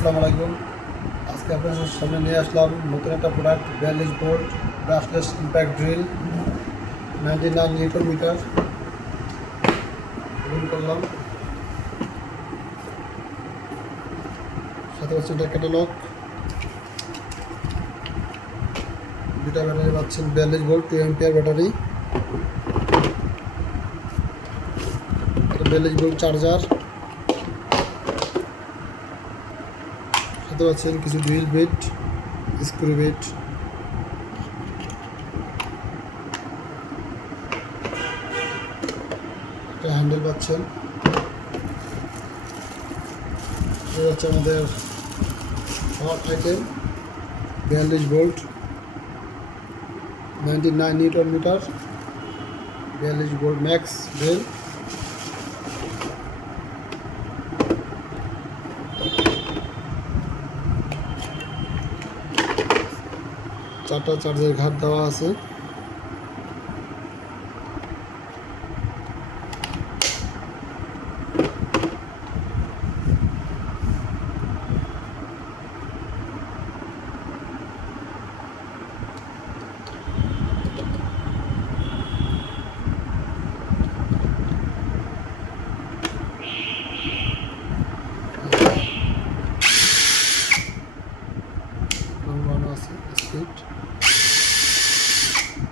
আসসালামু আলাইকুম। আজকে আপনাদের সামনে নিয়ে আসলাম নতুন একটা product 42 volt brushless impact drill 99 newton metre রুল করলাম। সাথে হচ্ছে এটা ক্যাটালগ, দুটা ব্যাটারি পাচ্ছেন 42 volt 2 ampere battery, 42 volt charger, সাথে পাচ্ছেন কিছু ড্রিল বিট, স্ক্রু বিট, একটা হ্যান্ডেল পাচ্ছেন। এটা হচ্ছে আমাদের hot item 42 volt 99 newton metre 42 volt max drill. চারটা চার্জের ঘাট দেওয়া আছে। আছে স্পিড,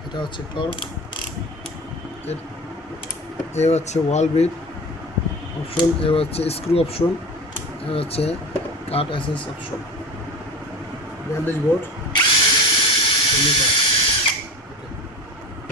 এটা হচ্ছে টর্ক, এ হচ্ছে ওয়াল বিট অপশন, এ হচ্ছে স্ক্রু অপশন, এ হচ্ছে কাট অ্যাসেস অপশন। 42 volt metre.